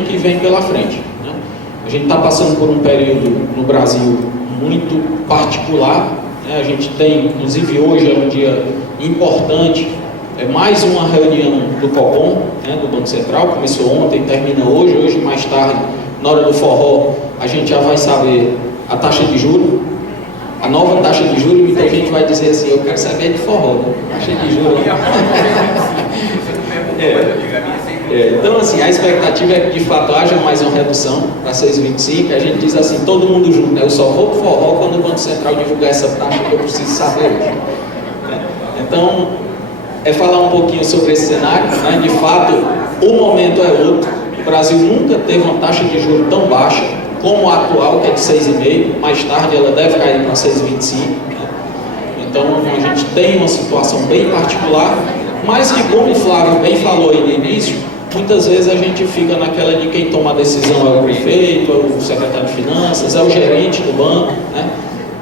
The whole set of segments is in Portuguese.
linha que vem pela frente, né? A gente está passando por um período no Brasil muito particular, né? A gente tem, inclusive hoje é um dia importante, é mais uma reunião do Copom, né, do Banco Central, começou ontem, termina hoje mais tarde, na hora do forró, a gente já vai saber a taxa de juros, a nova taxa de juros. Muita gente vai dizer assim, eu quero saber de forró, né? Taxa de juros. Então, assim, a expectativa é que de fato haja mais uma redução para 6,25. A gente diz assim, todo mundo junto, né? Eu só vou para o forró quando o Banco Central divulgar essa taxa que eu preciso saber. Então, é falar um pouquinho sobre esse cenário, né? De fato, o momento é outro. O Brasil nunca teve uma taxa de juros tão baixa como a atual, que é de 6,5. Mais tarde ela deve cair para 6,25. Né? Então, a gente tem uma situação bem particular, mas que, como o Flávio bem falou aí no início, muitas vezes a gente fica naquela de quem toma a decisão é o prefeito, é o secretário de finanças, é o gerente do banco, né?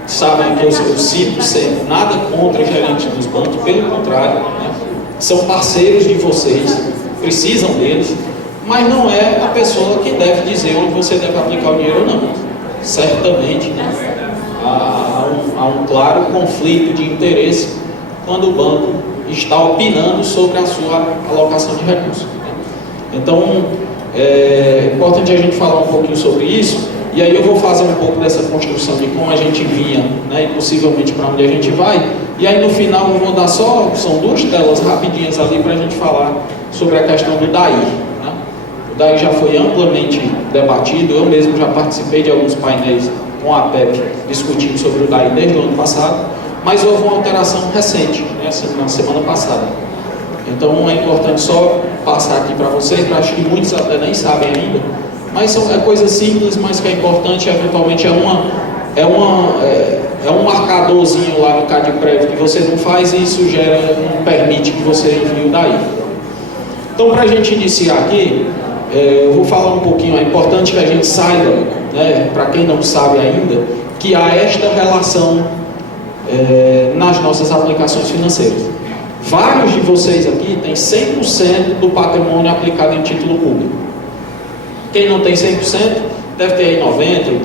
Sabem que eu cito sempre, nada contra o gerente dos bancos, pelo contrário, né? São parceiros de vocês, precisam deles, mas não é a pessoa que deve dizer onde você deve aplicar o dinheiro ou não. Certamente, né? Há um claro conflito de interesse quando o banco está opinando sobre a sua alocação de recursos. Então, é importante a gente falar um pouquinho sobre isso, e aí eu vou fazer um pouco dessa construção de como a gente vinha, né, e possivelmente para onde a gente vai, e aí no final eu vou dar são 2 telas rapidinhas ali para a gente falar sobre a questão do DAI. Né? O DAI já foi amplamente debatido, eu mesmo já participei de alguns painéis com a APEP discutindo sobre o DAI desde o ano passado, mas houve uma alteração recente, né, na semana passada. Então é importante só passar aqui para vocês, que eu acho que muitos até nem sabem ainda, mas é coisa simples, mas que é importante, eventualmente é um marcadorzinho lá no CadPrev que você não faz, e isso não permite que você envie o DAI. Então, para a gente iniciar aqui, eu vou falar um pouquinho, é importante que a gente saiba, né, para quem não sabe ainda, que há esta relação nas nossas aplicações financeiras. Vários de vocês aqui têm 100% do patrimônio aplicado em título público. Quem não tem 100% deve ter aí 90%, 80%,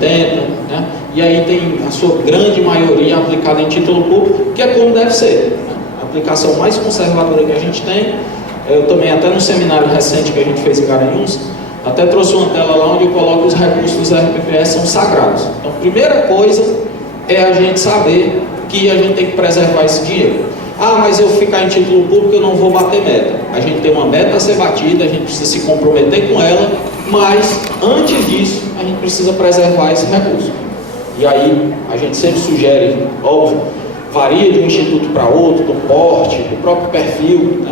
né? E aí tem a sua grande maioria aplicada em título público, que é como deve ser, né? A aplicação mais conservadora que a gente tem. Eu também, até no seminário recente que a gente fez em Garanhuns, até trouxe uma tela lá onde eu coloco os recursos dos RPPS são sagrados. Então, a primeira coisa é a gente saber que a gente tem que preservar esse dinheiro. Ah, mas eu ficar em título público eu não vou bater meta. A gente tem uma meta a ser batida, a gente precisa se comprometer com ela, mas antes disso a gente precisa preservar esse recurso. E aí a gente sempre sugere, óbvio, varia de um instituto para outro, do porte, do próprio perfil, né?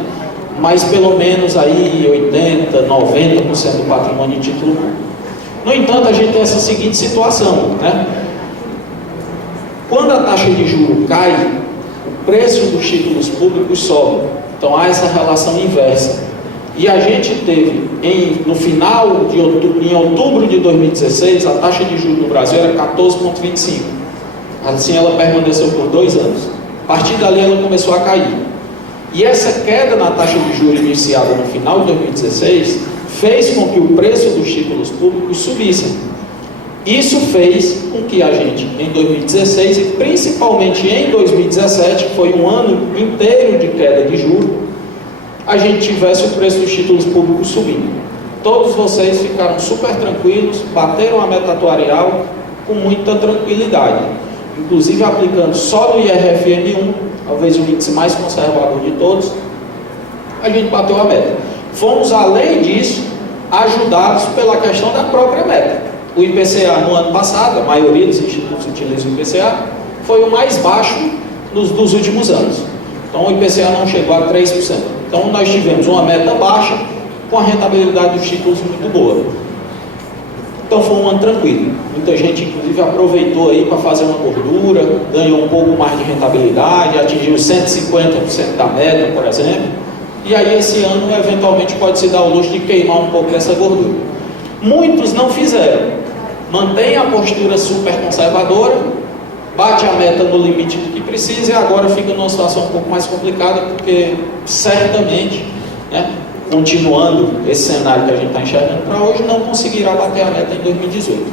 Mas pelo menos aí 80%, 90% do patrimônio em título público. No entanto, a gente tem essa seguinte situação, né? Quando a taxa de juros cai, o preço dos títulos públicos sobe. Então há essa relação inversa. E a gente teve, no final de outubro, em outubro de 2016, a taxa de juros no Brasil era 14,25. Assim ela permaneceu por 2 anos. A partir dali ela começou a cair. E essa queda na taxa de juros iniciada no final de 2016 fez com que o preço dos títulos públicos subisse. Isso fez com que a gente, em 2016 e principalmente em 2017, que foi um ano inteiro de queda de juros, a gente tivesse o preço dos títulos públicos subindo. Todos vocês ficaram super tranquilos, bateram a meta atuarial com muita tranquilidade, inclusive aplicando só no IRFN1, talvez o índice mais conservador de todos, a gente bateu a meta. Fomos, além disso, ajudados pela questão da própria meta. O IPCA no ano passado, a maioria dos institutos utiliza o IPCA, foi o mais baixo dos últimos anos. Então o IPCA não chegou a 3%. Então nós tivemos uma meta baixa com a rentabilidade dos títulos muito boa. Então foi um ano tranquilo. Muita gente inclusive aproveitou aí para fazer uma gordura, ganhou um pouco mais de rentabilidade, atingiu 150% da meta, por exemplo. E aí esse ano eventualmente pode se dar o luxo de queimar um pouco dessa gordura. Muitos não fizeram. Mantém a postura super conservadora, bate a meta no limite do que precisa e agora fica numa situação um pouco mais complicada, porque certamente, né, continuando esse cenário que a gente está enxergando para hoje, não conseguirá bater a meta em 2018.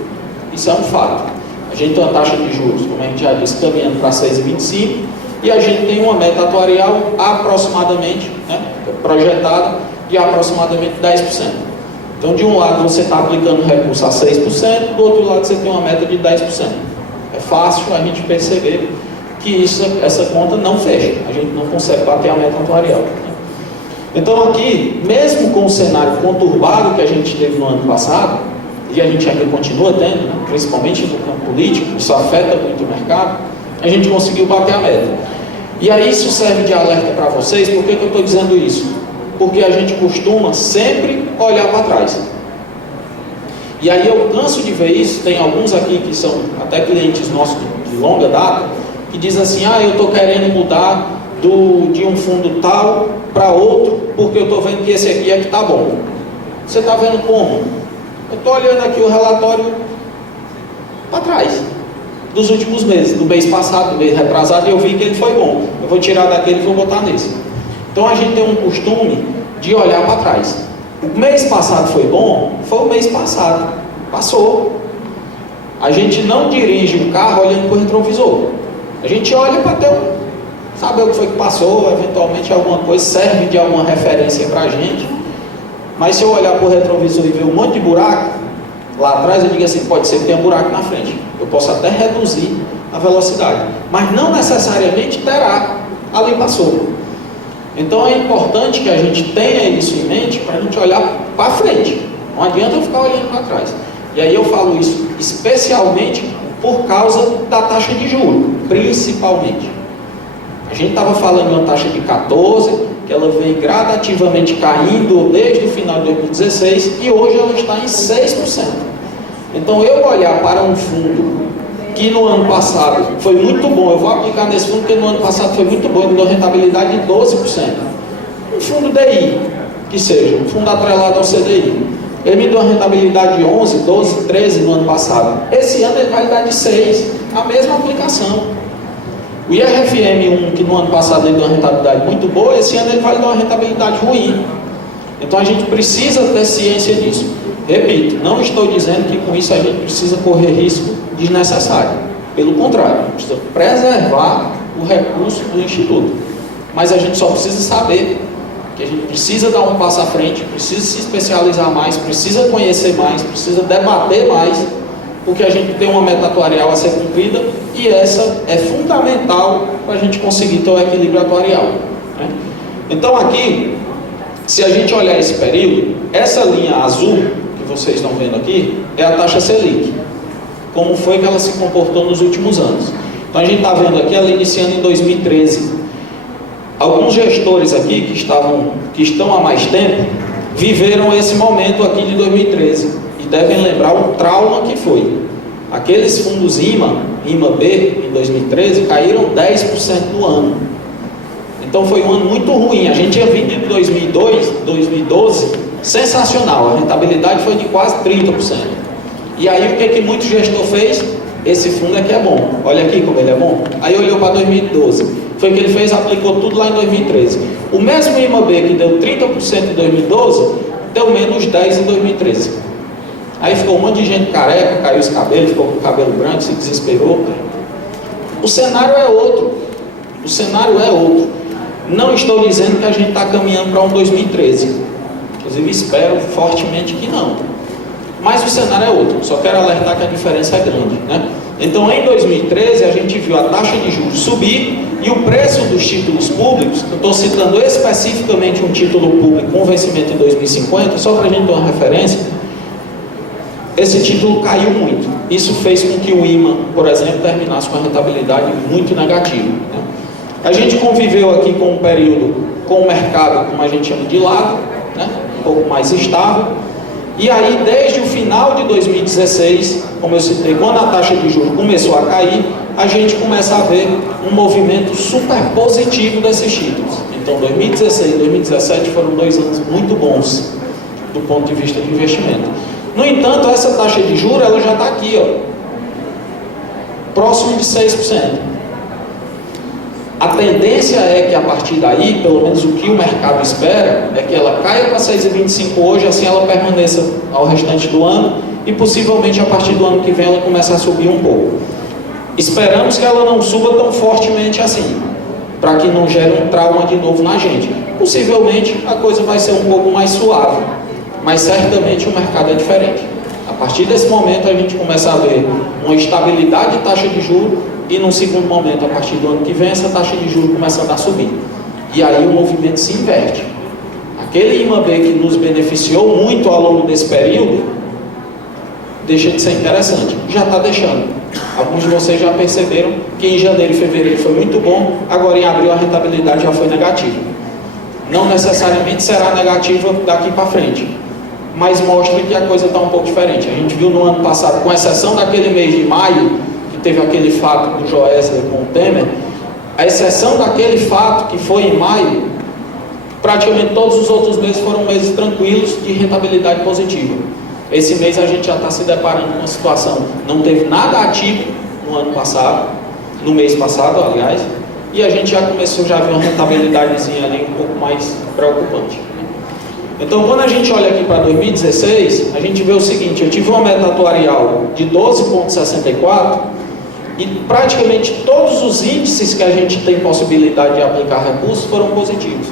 Isso é um fato. A gente tem uma taxa de juros, como a gente já disse, caminhando para 6,25, e a gente tem uma meta atuarial aproximadamente, né, projetada, de aproximadamente 10%. Então, de um lado, você está aplicando o recurso a 6%, do outro lado, você tem uma meta de 10%. É fácil a gente perceber que essa conta não fecha, a gente não consegue bater a meta atuarial. Então, aqui, mesmo com o cenário conturbado que a gente teve no ano passado, e a gente ainda continua tendo, né, principalmente no campo político, isso afeta muito o mercado, a gente conseguiu bater a meta. E aí isso serve de alerta para vocês. Por que eu estou dizendo isso? Porque a gente costuma sempre olhar para trás. E aí eu canso de ver isso. Tem alguns aqui que são até clientes nossos de longa data, que dizem assim, eu estou querendo mudar de um fundo tal para outro, porque eu estou vendo que esse aqui é que está bom. Você está vendo como? Eu estou olhando aqui o relatório para trás, dos últimos meses, do mês passado, do mês retrasado, e eu vi que ele foi bom. Eu vou tirar daquele e vou botar nesse. Então a gente tem um costume de olhar para trás. O mês passado foi bom? Foi o mês passado. Passou. A gente não dirige o carro olhando para o retrovisor. A gente olha para saber o que foi que passou, eventualmente alguma coisa serve de alguma referência para a gente. Mas se eu olhar para o retrovisor e ver um monte de buraco lá atrás, eu digo assim, pode ser que tenha um buraco na frente. Eu posso até reduzir a velocidade, mas não necessariamente terá. Ali passou. Então é importante que a gente tenha isso em mente para a gente olhar para frente. Não adianta eu ficar olhando para trás. E aí eu falo isso especialmente por causa da taxa de juros, principalmente. A gente estava falando de uma taxa de 14%, que ela vem gradativamente caindo desde o final de 2016 e hoje ela está em 6%. Então eu olhar para um fundo que no ano passado foi muito bom, eu vou aplicar nesse fundo porque no ano passado foi muito bom, ele deu rentabilidade de 12%. Um fundo DI, que seja, um fundo atrelado ao CDI, ele me deu uma rentabilidade de 11, 12, 13 no ano passado. Esse ano ele vai dar de 6, a mesma aplicação. O IRFM1, que no ano passado ele deu uma rentabilidade muito boa, esse ano ele vai dar uma rentabilidade ruim. Então a gente precisa ter ciência disso. Repito, não estou dizendo que com isso a gente precisa correr risco desnecessário. Pelo contrário, precisa preservar o recurso do Instituto. Mas a gente só precisa saber que a gente precisa dar um passo à frente, precisa se especializar mais, precisa conhecer mais, precisa debater mais, porque a gente tem uma meta atuarial a ser cumprida e essa é fundamental para a gente conseguir ter o equilíbrio atuarial, né? Então aqui, se a gente olhar esse período, essa linha azul que vocês estão vendo aqui é a taxa Selic, como foi que ela se comportou nos últimos anos. Então a gente está vendo aqui ela iniciando em 2013. Alguns gestores aqui que estão há mais tempo viveram esse momento aqui de 2013 e devem lembrar o trauma que foi. Aqueles fundos IMA-B em 2013 caíram 10% no ano. Então foi um ano muito ruim. A gente tinha vindo em 2012 sensacional, a rentabilidade foi de quase 30%. E aí o que muito gestor fez? Esse fundo aqui é bom, olha aqui como ele é bom. Aí olhou para 2012, foi o que ele fez, aplicou tudo lá em 2013. O mesmo IMA-B que deu 30% em 2012, deu menos 10% em 2013. Aí ficou um monte de gente careca, caiu os cabelos, ficou com o cabelo branco, se desesperou. O cenário é outro. O cenário é outro. Não estou dizendo que a gente está caminhando para um 2013. Inclusive espero fortemente que não. Mas o cenário é outro. Só quero alertar que a diferença é grande, né? Então em 2013 a gente viu a taxa de juros subir e o preço dos títulos públicos, eu estou citando especificamente um título público com vencimento em 2050, só para a gente ter uma referência. Esse título caiu muito. Isso fez com que o IMA, por exemplo, terminasse com a rentabilidade muito negativa, né? A gente conviveu aqui com um período com o mercado, como a gente chama de lado, né? Um pouco mais estável. E aí, desde o final de 2016, como eu citei, quando a taxa de juros começou a cair, a gente começa a ver um movimento super positivo desses títulos. Então, 2016 e 2017 foram 2 anos muito bons do ponto de vista de investimento. No entanto, essa taxa de juros ela já está aqui, ó, próximo de 6%. A A tendência é que a partir daí, pelo menos o que o mercado espera, é que ela caia para 6,25 hoje, assim ela permaneça ao restante do ano e possivelmente a partir do ano que vem ela comece a subir um pouco. Esperamos que ela não suba tão fortemente assim, para que não gere um trauma de novo na gente. Possivelmente a coisa vai ser um pouco mais suave, mas certamente o mercado é diferente. A partir desse momento a gente começa a ver uma estabilidade de taxa de juros e num segundo momento, a partir do ano que vem, essa taxa de juros começando a subir. E aí o movimento se inverte. Aquele IMAB que nos beneficiou muito ao longo desse período, deixa de ser interessante. Já está deixando. Alguns de vocês já perceberam que em janeiro e fevereiro foi muito bom, agora em abril a rentabilidade já foi negativa. Não necessariamente será negativa daqui para frente, mas mostra que a coisa está um pouco diferente. A gente viu no ano passado, com exceção daquele mês de maio, que teve aquele fato do Joesley com o Temer, a exceção daquele fato que foi em maio, praticamente todos os outros meses foram meses tranquilos de rentabilidade positiva. Esse mês a gente já está se deparando com uma situação, não teve nada atípico no ano passado, no mês passado, aliás, e a gente já começou a ver uma rentabilidadezinha ali um pouco mais preocupante. Então, quando a gente olha aqui para 2016, a gente vê o seguinte: eu tive uma meta atuarial de 12,64 e praticamente todos os índices que a gente tem possibilidade de aplicar recursos foram positivos.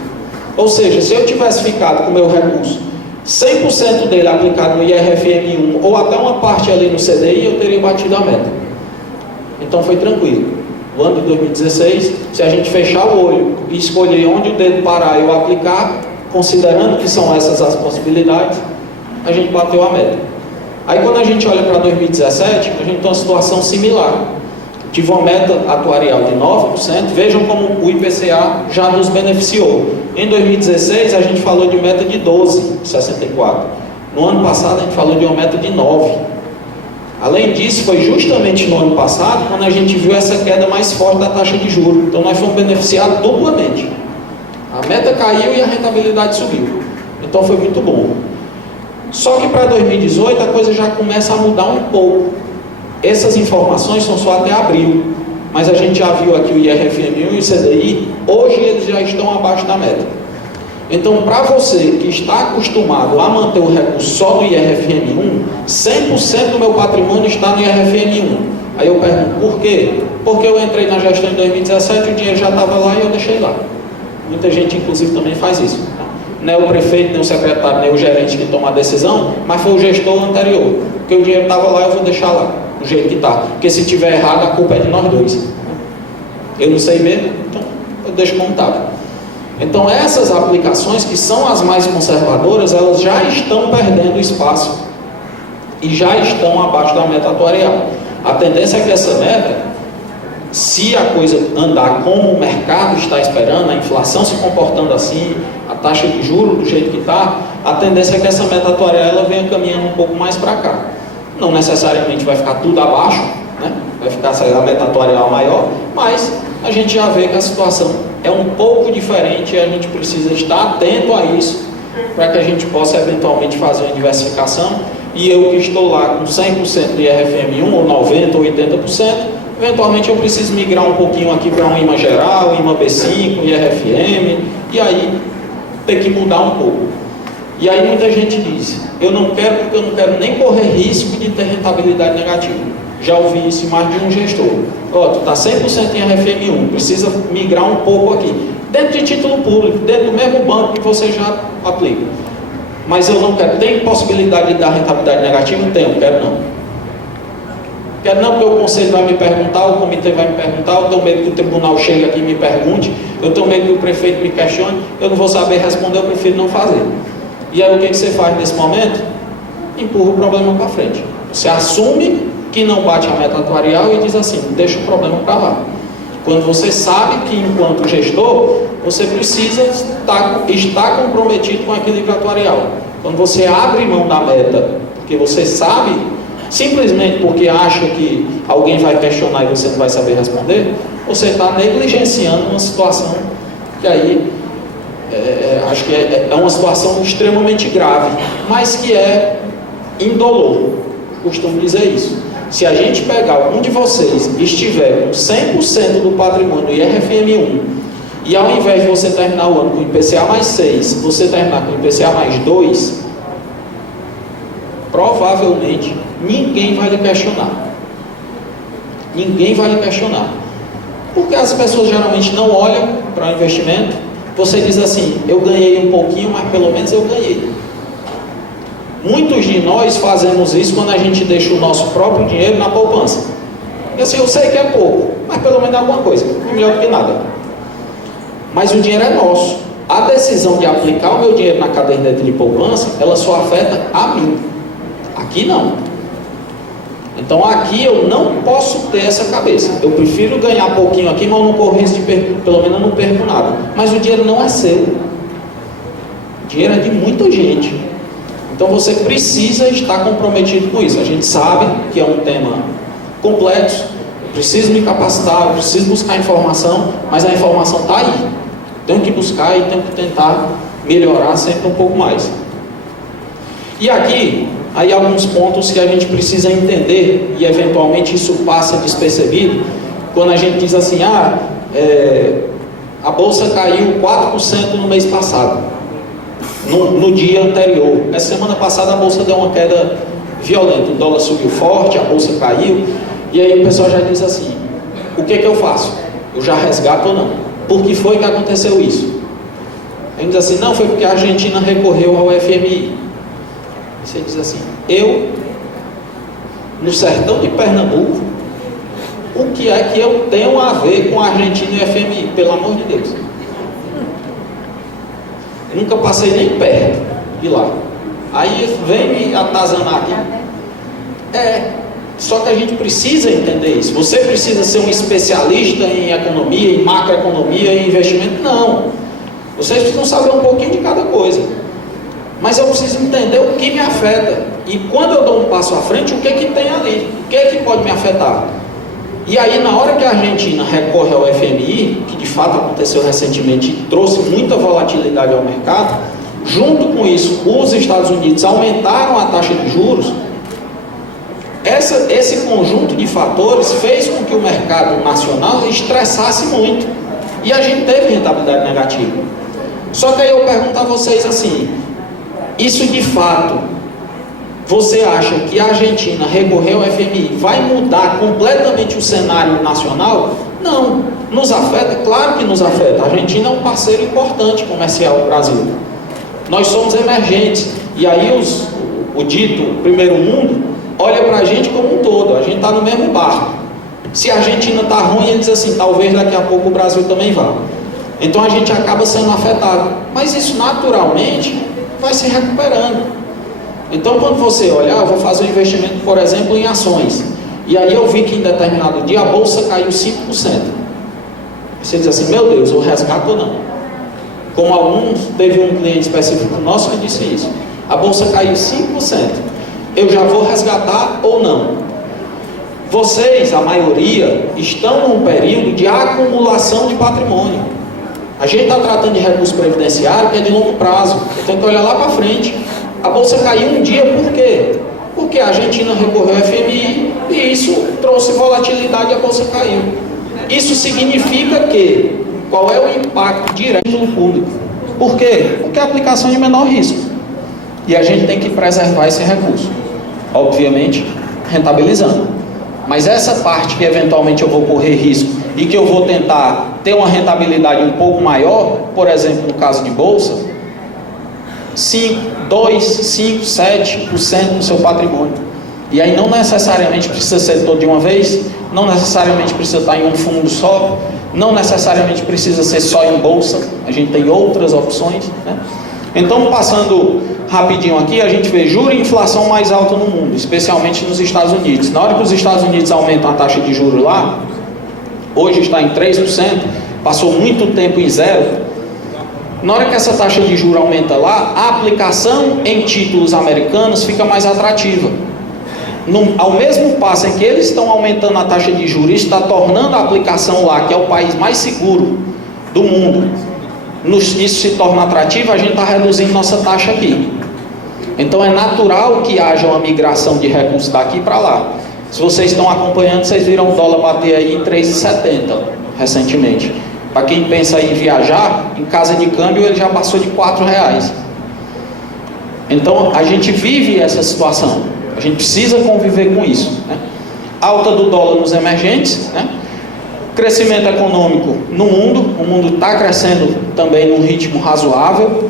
Ou seja, se eu tivesse ficado com o meu recurso 100% dele aplicado no IRFM1 ou até uma parte ali no CDI, eu teria batido a meta. Então foi tranquilo. O ano de 2016, se a gente fechar o olho e escolher onde o dedo parar e eu aplicar, considerando que são essas as possibilidades, a gente bateu a meta. Aí quando a gente olha para 2017, a gente tem uma situação similar. Tive uma meta atuarial de 9%, vejam como o IPCA já nos beneficiou. Em 2016 a gente falou de meta de 12,64. No ano passado a gente falou de uma meta de 9. Além disso, foi justamente no ano passado quando a gente viu essa queda mais forte da taxa de juros. Então nós fomos beneficiados duplamente. A meta caiu e a rentabilidade subiu. Então foi muito bom. Só que para 2018 a coisa já começa a mudar um pouco. Essas informações são só até abril, mas a gente já viu aqui o IRFM1 e o CDI, hoje eles já estão abaixo da meta. Então, para você que está acostumado a manter o recurso só no IRFM1, 100% do meu patrimônio está no IRFM1. Aí eu pergunto, por quê? Porque eu entrei na gestão em 2017, o dinheiro já estava lá e eu deixei lá. Muita gente, inclusive, também faz isso. Não é o prefeito, nem o secretário, nem o gerente que toma a decisão, mas foi o gestor anterior. Porque o dinheiro estava lá, eu vou deixar lá, do jeito que está. Porque se tiver errado, a culpa é de nós dois. Eu não sei mesmo, então eu deixo como estava. Então essas aplicações, que são as mais conservadoras, elas já estão perdendo espaço e já estão abaixo da meta atuarial. A tendência é que essa meta, se a coisa andar como o mercado está esperando, a inflação se comportando assim, a taxa de juros do jeito que está, a tendência é que essa meta atuarial ela venha caminhando um pouco mais para cá. Não necessariamente vai ficar tudo abaixo, né? Vai ficar a meta atuarial maior, mas a gente já vê que a situação é um pouco diferente e a gente precisa estar atento a isso para que a gente possa eventualmente fazer uma diversificação. E eu que estou lá com 100% de IRFM1 ou 90% ou 80%, eventualmente eu preciso migrar um pouquinho aqui para um IMA geral, IMA B5, IRFM, e aí ter que mudar um pouco. E aí muita gente diz, eu não quero porque eu não quero nem correr risco de ter rentabilidade negativa. Já ouvi isso em mais de um gestor. Ó, tu está 100% em RFM1, precisa migrar um pouco aqui. Dentro de título público, dentro do mesmo banco que você já aplica. Mas eu não quero. Tem possibilidade de dar rentabilidade negativa? Tenho, quero não. Quero não, porque o conselho vai me perguntar, o comitê vai me perguntar, eu tenho medo que o tribunal chegue aqui e me pergunte, eu tenho medo que o prefeito me questione, eu não vou saber responder, eu prefiro não fazer. E aí o que você faz nesse momento? Empurra o problema para frente. Você assume que não bate a meta atuarial e diz assim, deixa o problema para lá. Quando você sabe que enquanto gestor, você precisa estar comprometido com o equilíbrio atuarial. Quando você abre mão da meta, porque você sabe, simplesmente porque acha que alguém vai questionar e você não vai saber responder, você está negligenciando uma situação que aí, acho que é uma situação extremamente grave, mas que é indolor, costumo dizer isso. Se a gente pegar algum de vocês e estiver com 100% do patrimônio IRFM1, e ao invés de você terminar o ano com IPCA mais 6, você terminar com IPCA mais 2, provavelmente ninguém vai lhe questionar. Ninguém vai lhe questionar. Porque as pessoas geralmente não olham para o investimento. Você diz assim, eu ganhei um pouquinho, mas pelo menos eu ganhei. Muitos de nós fazemos isso quando a gente deixa o nosso próprio dinheiro na poupança. E assim, eu sei que é pouco, mas pelo menos é alguma coisa, é melhor do que nada. Mas o dinheiro é nosso. A decisão de aplicar o meu dinheiro na caderneta de poupança, ela só afeta a mim. Aqui não. Então aqui eu não posso ter essa cabeça. Eu prefiro ganhar pouquinho aqui, mas eu não corro risco de perder, pelo menos eu não perco nada. Mas o dinheiro não é seu. O dinheiro é de muita gente. Então você precisa estar comprometido com isso. A gente sabe que é um tema complexo, eu preciso me capacitar, eu preciso buscar informação, mas a informação está aí. Tenho que buscar e tenho que tentar melhorar sempre um pouco mais. E aqui, aí alguns pontos que a gente precisa entender, e eventualmente isso passa despercebido, quando a gente diz assim, a Bolsa caiu 4% no mês passado. No dia anterior. Essa semana passada a Bolsa deu uma queda violenta, o dólar subiu forte, a Bolsa caiu, e aí o pessoal já diz assim, o que eu faço? Eu já resgato ou não? Por que foi que aconteceu isso? Aí diz assim, não, foi porque a Argentina recorreu ao FMI. Você diz assim, eu, no sertão de Pernambuco, o que é que eu tenho a ver com a Argentina e o FMI? Pelo amor de Deus. Nunca passei nem perto de lá. Aí vem me atazanar aqui. Só que a gente precisa entender isso. Você precisa ser um especialista em economia, em macroeconomia, em investimento? Não. Vocês precisam saber um pouquinho de cada coisa. Mas eu preciso entender o que me afeta. E quando eu dou um passo à frente, o que tem ali? O que pode me afetar? E aí, na hora que a Argentina recorre ao FMI, que de fato aconteceu recentemente e trouxe muita volatilidade ao mercado, junto com isso, os Estados Unidos aumentaram a taxa de juros, esse conjunto de fatores fez com que o mercado nacional estressasse muito. E a gente teve rentabilidade negativa. Só que aí eu pergunto a vocês assim, isso de fato... Você acha que a Argentina recorrer ao FMI vai mudar completamente o cenário nacional? Não. Nos afeta? Claro que nos afeta. A Argentina é um parceiro importante comercial do Brasil. Nós somos emergentes. E aí o dito primeiro mundo olha para a gente como um todo. A gente está no mesmo barco. Se a Argentina está ruim, ele diz assim, talvez daqui a pouco o Brasil também vá. Então a gente acaba sendo afetado. Mas isso naturalmente vai se recuperando. Então, quando você olhar, eu vou fazer um investimento, por exemplo, em ações. E aí eu vi que em determinado dia a Bolsa caiu 5%. Você diz assim, meu Deus, eu resgato ou não? Como alguns, teve um cliente específico nosso que disse isso. A Bolsa caiu 5%. Eu já vou resgatar ou não? Vocês, a maioria, estão num período de acumulação de patrimônio. A gente está tratando de recurso previdenciário que é de longo prazo. Eu tenho que olhar lá para frente. A Bolsa caiu um dia, por quê? Porque a Argentina recorreu ao FMI e isso trouxe volatilidade e a Bolsa caiu. Isso significa que, qual é o impacto direto no público? Por quê? Porque é a aplicação de menor risco. E a gente tem que preservar esse recurso. Obviamente, rentabilizando. Mas essa parte que eventualmente eu vou correr risco e que eu vou tentar ter uma rentabilidade um pouco maior, por exemplo, no caso de Bolsa, 2, 5, 7% do seu patrimônio. E aí não necessariamente precisa ser todo de uma vez, não necessariamente precisa estar em um fundo só, não necessariamente precisa ser só em bolsa, a gente tem outras opções, né? Então, passando rapidinho aqui, a gente vê juros e inflação mais alta no mundo, especialmente nos Estados Unidos. Na hora que os Estados Unidos aumentam a taxa de juros lá, hoje está em 3%, passou muito tempo em 0%. Na hora que essa taxa de juros aumenta lá, a aplicação em títulos americanos fica mais atrativa. Ao mesmo passo em que eles estão aumentando a taxa de juros, isso está tornando a aplicação lá, que é o país mais seguro do mundo, isso se torna atrativo, a gente está reduzindo nossa taxa aqui. Então é natural que haja uma migração de recursos daqui para lá. Se vocês estão acompanhando, vocês viram o dólar bater aí em 3,70 recentemente. Para quem pensa em viajar, em casa de câmbio ele já passou de R$4. Então a gente vive essa situação, a gente precisa conviver com isso, né? Alta do dólar nos emergentes, né? Crescimento econômico no mundo, o mundo está crescendo também num ritmo razoável.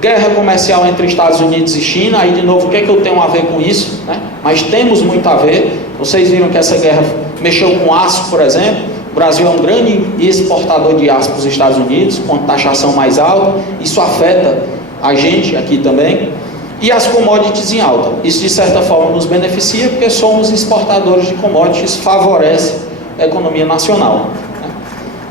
Guerra comercial entre Estados Unidos e China, aí de novo, o que é que eu tenho a ver com isso, né? Mas temos muito a ver. Vocês viram que essa guerra mexeu com aço, por exemplo. O Brasil é um grande exportador de aço para os Estados Unidos, com taxação mais alta. Isso afeta a gente aqui também. E as commodities em alta. Isso de certa forma nos beneficia, porque somos exportadores de commodities, favorece a economia nacional.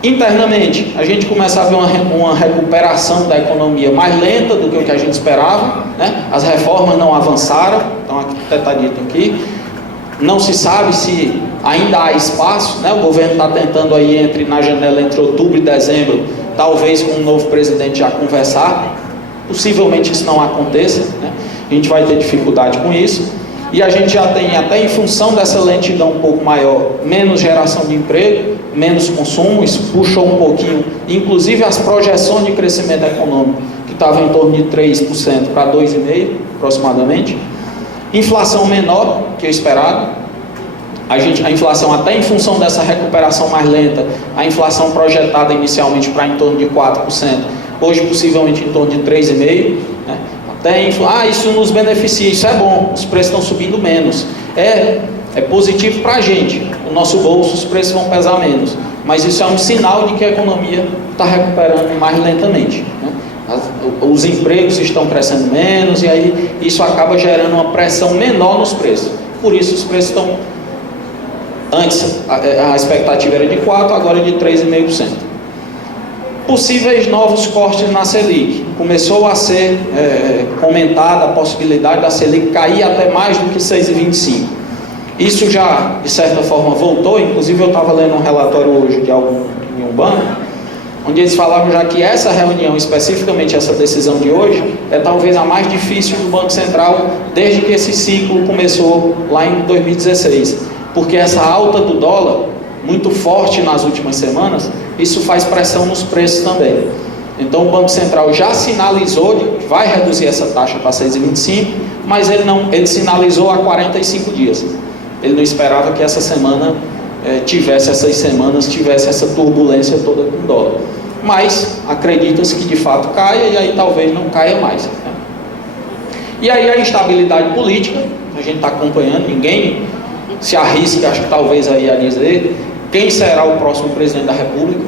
Internamente, a gente começa a ver uma recuperação da economia mais lenta do que o que a gente esperava, né? As reformas não avançaram, então até está dito aqui. Não se sabe se ainda há espaço, né? O governo está tentando aí na janela entre outubro e dezembro, talvez com um novo presidente já conversar. Possivelmente isso não aconteça, né? A gente vai ter dificuldade com isso. E a gente já tem, até em função dessa lentidão um pouco maior, menos geração de emprego, menos consumo. Isso puxou um pouquinho, inclusive as projeções de crescimento econômico, que estavam em torno de 3% para 2,5% aproximadamente. Inflação menor que o esperado. A inflação, até em função dessa recuperação mais lenta, a inflação projetada inicialmente para em torno de 4%, hoje possivelmente em torno de 3,5%, né? Isso nos beneficia, isso é bom, os preços estão subindo menos. É positivo para a gente, o nosso bolso, os preços vão pesar menos. Mas isso é um sinal de que a economia está recuperando mais lentamente, né? Os empregos estão crescendo menos, e aí isso acaba gerando uma pressão menor nos preços. Por isso os preços estão... Antes a expectativa era de 4%, agora é de 3,5%. Possíveis novos cortes na Selic. Começou a ser comentada a possibilidade da Selic cair até mais do que 6,25. Isso já, de certa forma, voltou. Inclusive eu estava lendo um relatório hoje de um banco, onde eles falavam já que essa reunião, especificamente essa decisão de hoje, é talvez a mais difícil do Banco Central desde que esse ciclo começou lá em 2016. Porque essa alta do dólar, muito forte nas últimas semanas, isso faz pressão nos preços também. Então o Banco Central já sinalizou que vai reduzir essa taxa para 6,25, mas ele sinalizou há 45 dias. Ele não esperava que essa semana tivesse essa turbulência toda com o dólar. Mas acredita-se que de fato caia, e aí talvez não caia mais, né? E aí a instabilidade política, a gente está acompanhando, ninguém se arrisca, acho que talvez aí a dizer quem será o próximo presidente da República,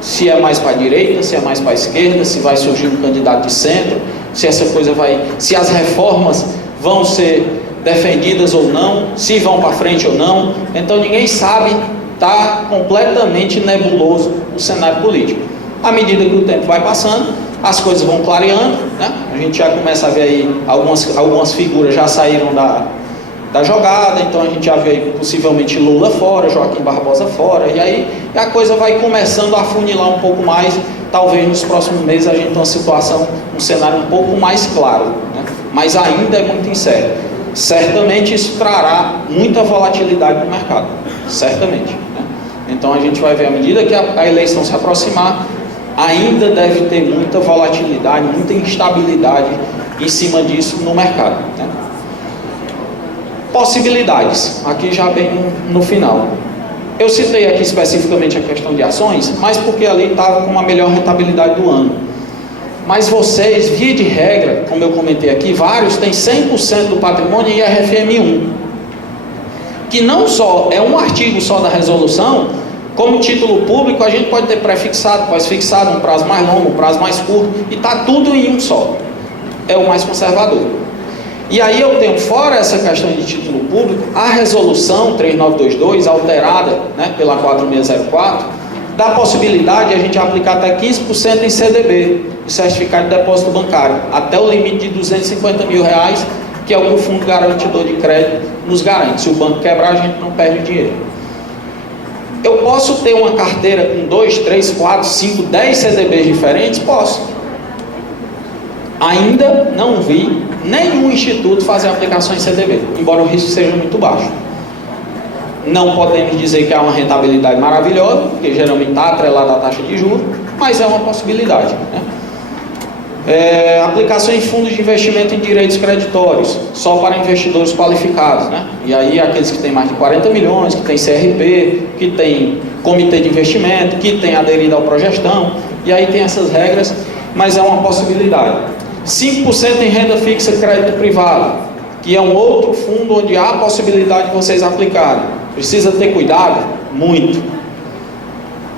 se é mais para a direita, se é mais para a esquerda, se vai surgir um candidato de centro, se se as reformas vão ser defendidas ou não, se vão para frente ou não. Então ninguém sabe, está completamente nebuloso o cenário político. À medida que o tempo vai passando, as coisas vão clareando, né? A gente já começa a ver aí algumas figuras já saíram da jogada, então a gente já vê aí possivelmente Lula fora, Joaquim Barbosa fora, e aí a coisa vai começando a afunilar um pouco mais. Talvez nos próximos meses a gente tenha uma situação, um cenário um pouco mais claro, né? Mas ainda é muito incerto. Certamente isso trará muita volatilidade no mercado, certamente, né? Então a gente vai ver, à medida que a eleição se aproximar, ainda deve ter muita volatilidade, muita instabilidade em cima disso no mercado, né? Possibilidades, aqui já bem no final. Eu citei aqui especificamente a questão de ações, mas porque ali estava com uma melhor rentabilidade do ano. Mas vocês, via de regra, como eu comentei aqui, vários têm 100% do patrimônio em RFM1, que não só é um artigo só da resolução, como título público a gente pode ter pré-fixado, pós-fixado, um prazo mais longo, um prazo mais curto, e está tudo em um só. É o mais conservador. E aí eu tenho, fora essa questão de título público, a resolução 3922, alterada, né, pela 4604, dá a possibilidade de a gente aplicar até 15% em CDB, Certificado de Depósito Bancário, até o limite de R$250 mil, que é o que o Fundo Garantidor de Crédito nos garante. Se o banco quebrar, a gente não perde dinheiro. Eu posso ter uma carteira com 2, 3, 4, 5, 10 CDBs diferentes? Posso. Ainda não vi nenhum instituto fazer aplicação em CDB, embora o risco seja muito baixo. Não podemos dizer que é uma rentabilidade maravilhosa, porque geralmente está atrelada à taxa de juros, mas é uma possibilidade, né? Aplicação em fundos de investimento em direitos creditórios, só para investidores qualificados, né? E aí aqueles que têm mais de 40 milhões, que têm CRP, que têm comitê de investimento, que têm aderido ao Progestão, e aí tem essas regras, mas é uma possibilidade. 5% em renda fixa crédito privado, que é um outro fundo onde há a possibilidade de vocês aplicarem. Precisa ter cuidado? Muito.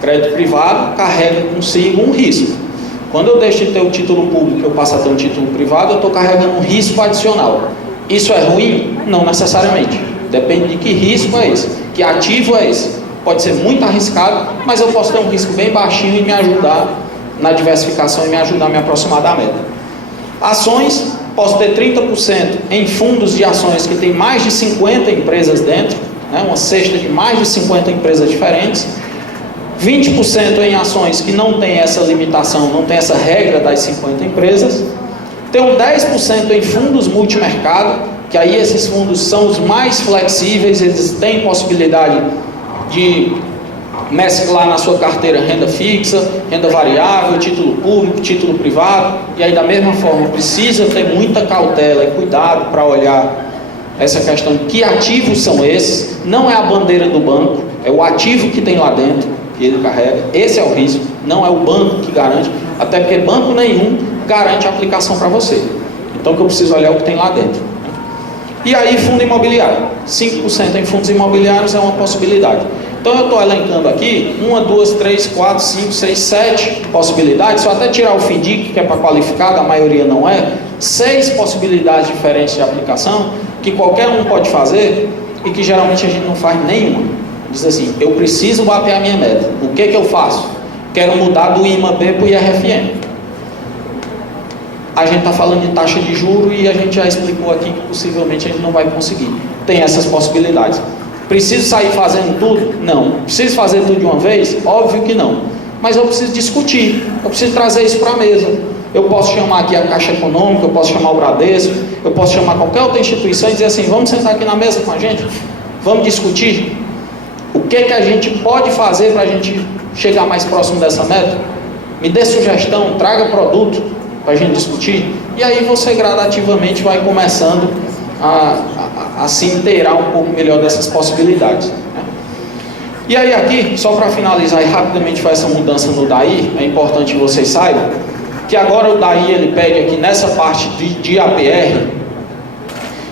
Crédito privado carrega consigo um risco. Quando eu deixo de ter o título público e eu passo a ter um título privado, eu estou carregando um risco adicional. Isso é ruim? Não necessariamente. Depende de que risco é esse, que ativo é esse. Pode ser muito arriscado, mas eu posso ter um risco bem baixinho e me ajudar na diversificação e me ajudar a me aproximar da meta. Ações, posso ter 30% em fundos de ações que tem mais de 50 empresas dentro, né, uma cesta de mais de 50 empresas diferentes. 20% em ações que não tem essa limitação, não tem essa regra das 50 empresas. Tenho 10% em fundos multimercado, que aí esses fundos são os mais flexíveis, eles têm possibilidade de mesclar na sua carteira renda fixa, renda variável, título público, título privado, e aí da mesma forma precisa ter muita cautela e cuidado para olhar essa questão de que ativos são esses. Não é a bandeira do banco, é o ativo que tem lá dentro que ele carrega. Esse é o risco, não é o banco que garante, até porque banco nenhum garante a aplicação para você. Então o que eu preciso olhar é o que tem lá dentro. E aí fundo imobiliário, 5% em fundos imobiliários é uma possibilidade. Então eu estou elencando aqui 1, 2, 3, 4, 5, 6, 7 possibilidades. Se eu até tirar o FDIC, que é para qualificado, a maioria não é, 6 possibilidades diferentes de aplicação que qualquer um pode fazer e que geralmente a gente não faz nenhuma. Diz assim, eu preciso bater a minha meta. O que eu faço? Quero mudar do IMAB para o IRFM. A gente está falando de taxa de juros e a gente já explicou aqui que possivelmente a gente não vai conseguir. Tem essas possibilidades. Preciso sair fazendo tudo? Não. Preciso fazer tudo de uma vez? Óbvio que não. Mas eu preciso discutir, eu preciso trazer isso para a mesa. Eu posso chamar aqui a Caixa Econômica, eu posso chamar o Bradesco, eu posso chamar qualquer outra instituição e dizer assim, vamos sentar aqui na mesa com a gente? Vamos discutir? O que a gente pode fazer para a gente chegar mais próximo dessa meta? Me dê sugestão, traga produto para a gente discutir. E aí você gradativamente vai começando a se inteirar um pouco melhor dessas possibilidades, né? E aí aqui, só para finalizar e rapidamente fazer essa mudança no DAI, é importante que vocês saibam que agora o DAI ele pede aqui nessa parte de APR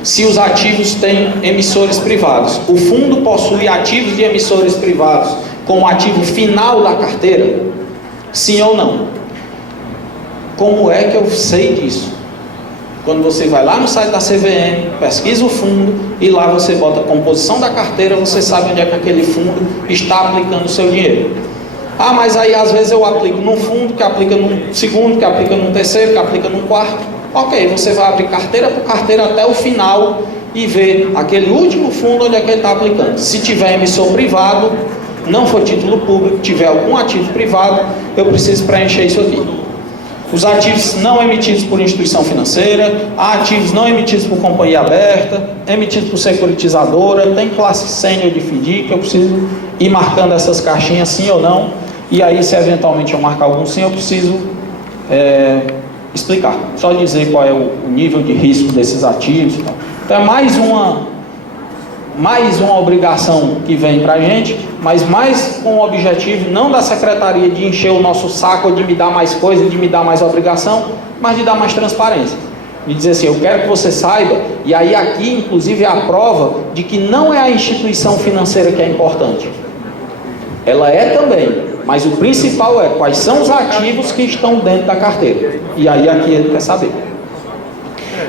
se os ativos têm emissores privados. O fundo possui ativos de emissores privados como ativo final da carteira? Sim ou não? Como é que eu sei disso? Quando você vai lá no site da CVM, pesquisa o fundo e lá você bota a composição da carteira, você sabe onde é que aquele fundo está aplicando o seu dinheiro. Ah, mas aí às vezes eu aplico num fundo, que aplica num segundo, que aplica num terceiro, que aplica num quarto. Ok, você vai abrir carteira por carteira até o final e ver aquele último fundo onde é que ele está aplicando. Se tiver emissor privado, não for título público, tiver algum ativo privado, eu preciso preencher isso aqui. Os ativos não emitidos por instituição financeira, ativos não emitidos por companhia aberta, emitidos por securitizadora, tem classe sênior de FDIC, eu preciso ir marcando essas caixinhas sim ou não, e aí se eventualmente eu marcar algum sim, eu preciso explicar, só dizer qual é o nível de risco desses ativos e tal. Então é mais uma obrigação que vem para a gente, mas mais com o objetivo não da secretaria de encher o nosso saco, de me dar mais coisa, de me dar mais obrigação, mas de dar mais transparência. De dizer assim, eu quero que você saiba, e aí aqui inclusive é a prova de que não é a instituição financeira que é importante. Ela é também, mas o principal é quais são os ativos que estão dentro da carteira. E aí aqui ele quer saber.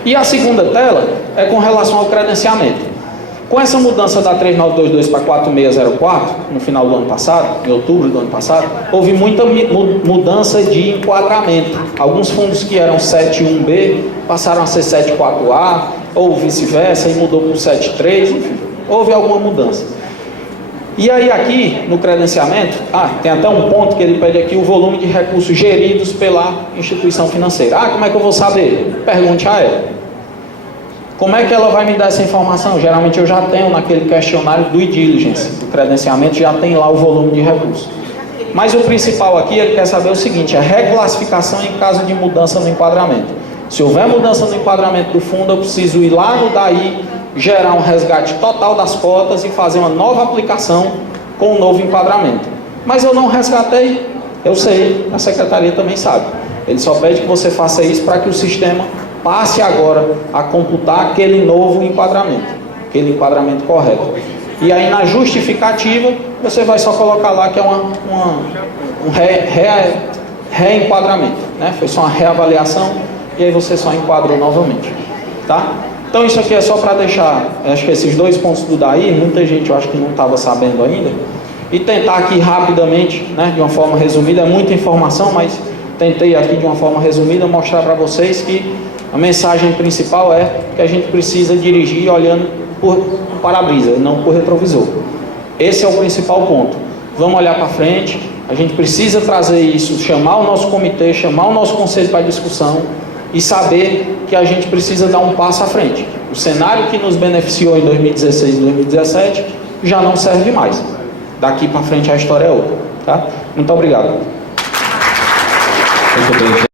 E a segunda tela é com relação ao credenciamento. Com essa mudança da 3922 para 4604, no final do ano passado, em outubro do ano passado, houve muita mudança de enquadramento. Alguns fundos que eram 71B passaram a ser 74A, ou vice-versa, e mudou para o 73, enfim, houve alguma mudança. E aí aqui, no credenciamento, tem até um ponto que ele pede aqui, o volume de recursos geridos pela instituição financeira. Como é que eu vou saber? Pergunte a ela. Como é que ela vai me dar essa informação? Geralmente eu já tenho naquele questionário do diligence, do credenciamento, já tem lá o volume de recursos. Mas o principal aqui, ele quer saber o seguinte, a reclassificação em caso de mudança no enquadramento. Se houver mudança no enquadramento do fundo, eu preciso ir lá no DAI, gerar um resgate total das cotas e fazer uma nova aplicação com um novo enquadramento. Mas eu não resgatei, eu sei, a secretaria também sabe. Ele só pede que você faça isso para que o sistema passe agora a computar aquele novo enquadramento, aquele enquadramento correto. E aí na justificativa, você vai só colocar lá que é um reenquadramento, né? Foi só uma reavaliação e aí você só enquadrou novamente, tá? Então isso aqui é só para deixar, acho que esses 2 pontos do DAI, muita gente eu acho que não estava sabendo ainda, e tentar aqui rapidamente, né, de uma forma resumida, é muita informação, mas tentei aqui de uma forma resumida mostrar para vocês que a mensagem principal é que a gente precisa dirigir olhando por para-brisa, não por retrovisor. Esse é o principal ponto. Vamos olhar para frente, a gente precisa trazer isso, chamar o nosso comitê, chamar o nosso conselho para discussão e saber que a gente precisa dar um passo à frente. O cenário que nos beneficiou em 2016 e 2017 já não serve mais. Daqui para frente a história é outra. Tá? Muito obrigado. Muito bem.